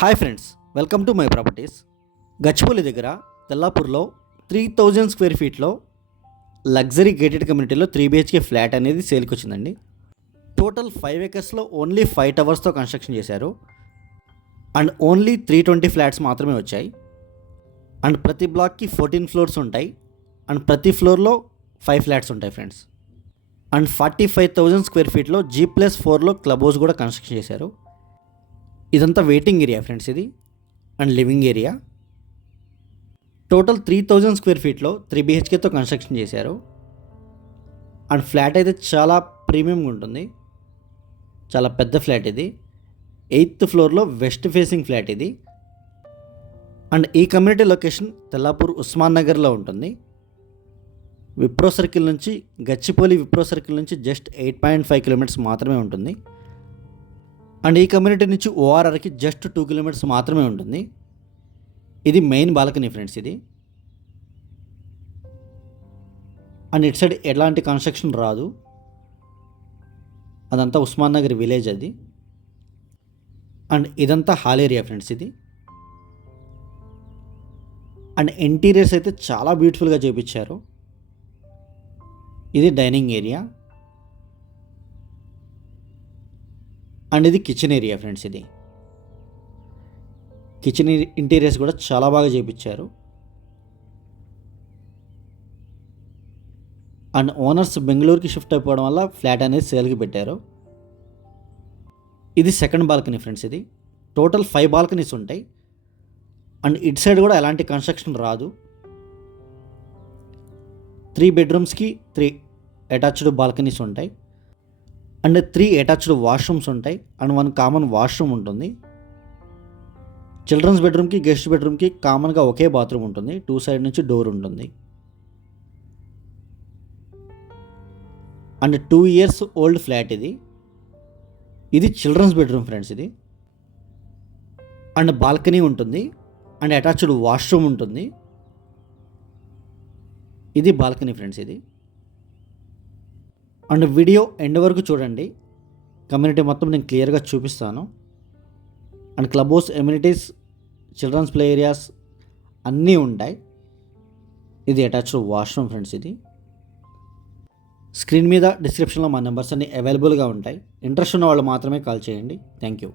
Hi friends, welcome to my properties. Gachibowli దగ్గర తెల్లాపూర్లో 3000 square ఫీట్లో లగ్జరీ గేటెడ్ కమ్యూనిటీలో 3 BHK ఫ్లాట్ అనేది సేల్కి వచ్చిందండి. టోటల్ 5 acresలో ఓన్లీ 5 టవర్స్తో కన్స్ట్రక్షన్ చేశారు అండ్ ఓన్లీ 320 ఫ్లాట్స్ మాత్రమే వచ్చాయి. అండ్ ప్రతి బ్లాక్కి 14 ఫ్లోర్స్ ఉంటాయి అండ్ ప్రతి ఫ్లోర్లో 5 ఫ్లాట్స్ ఉంటాయి ఫ్రెండ్స్. అండ్ 45,000 స్క్వేర్ ఫీట్లో G+4లో క్లబ్ హౌస్ కూడా కన్స్ట్రక్షన్ చేశారు. ఇదంతా వెయిటింగ్ ఏరియా ఫ్రెండ్స్, ఇది and living area. Total 3000 square ఫీట్లో 3 BHKతో కన్స్ట్రక్షన్ చేశారు అండ్ ఫ్లాట్ అయితే చాలా ప్రీమియంగా ఉంటుంది. చాలా పెద్ద ఫ్లాట్ ఇది. 8th ఫ్లోర్లో వెస్ట్ ఫేసింగ్ ఫ్లాట్ ఇది. అండ్ ఈ కమ్యూనిటీ లొకేషన్ తెల్లాపూర్ ఉస్మాన్ నగర్లో ఉంటుంది. విప్రో సర్కిల్ నుంచి గచ్చిబౌలి విప్రో సర్కిల్ నుంచి జస్ట్ 8.5 కిలోమీటర్స్ మాత్రమే ఉంటుంది. అండ్ ఈ కమ్యూనిటీ నుంచి ORRకి జస్ట్ 2 కిలోమీటర్స్ మాత్రమే ఉంటుంది. ఇది మెయిన్ బాల్కనీ ఫ్రెండ్స్ ఇది. అండ్ ఇటు సైడ్ ఎలాంటి కన్స్ట్రక్షన్ రాదు, అదంతా ఉస్మాన్ నగర్ విలేజ్ అది. అండ్ ఇదంతా హాల్ ఏరియా ఫ్రెండ్స్ ఇది. అండ్ ఇంటీరియర్స్ అయితే చాలా బ్యూటిఫుల్గా చేయించారు. ఇది డైనింగ్ ఏరియా అండ్ ఇది కిచెన్ ఏరియా ఫ్రెండ్స్. ఇది కిచెన్ ఇంటీరియర్స్ కూడా చాలా బాగా చేయించారు. అండ్ ఓనర్స్ బెంగళూరుకి షిఫ్ట్ అయిపోవడం వల్ల ఫ్లాట్ అనేది సేల్కి పెట్టారు. ఇది సెకండ్ బాల్కనీ ఫ్రెండ్స్. ఇది టోటల్ 5 బాల్కనీస్ ఉంటాయి అండ్ ఇటు సైడ్ కూడా ఎలాంటి కన్స్ట్రక్షన్ రాదు. 3 బెడ్రూమ్స్కి 3 అటాచ్డ్ బాల్కనీస్ ఉంటాయి అండ్ 3 అటాచ్డ్ వాష్రూమ్స్ ఉంటాయి అండ్ 1 కామన్ వాష్రూమ్ ఉంటుంది. చిల్డ్రన్స్ బెడ్రూమ్కి గెస్ట్ బెడ్రూమ్కి కామన్గా ఒకే బాత్రూమ్ ఉంటుంది. 2 సైడ్ నుంచి డోర్ ఉంటుంది. అండ్ 2 years ఓల్డ్ ఫ్లాట్ ఇది. ఇది చిల్డ్రన్స్ బెడ్రూమ్ ఫ్రెండ్స్ ఇది. అండ్ బాల్కనీ ఉంటుంది అండ్ అటాచ్డ్ వాష్రూమ్ ఉంటుంది. ఇది బాల్కనీ ఫ్రెండ్స్ ఇది. అండ్ వీడియో ఎండ్ వరకు చూడండి, కమ్యూనిటీ మొత్తం నేను క్లియర్గా చూపిస్తాను. And club house amenities, children's play areas అన్నీ ఉంటాయి. ఇది అటాచ్డ్ వాష్రూమ్ ఫ్రెండ్స్ ఇది. స్క్రీన్ మీద డిస్క్రిప్షన్లో మా నెంబర్స్ అన్నీ అవైలబుల్గా ఉంటాయి. ఇంట్రెస్ట్ ఉన్న వాళ్ళు మాత్రమే కాల్ చేయండి. Thank you.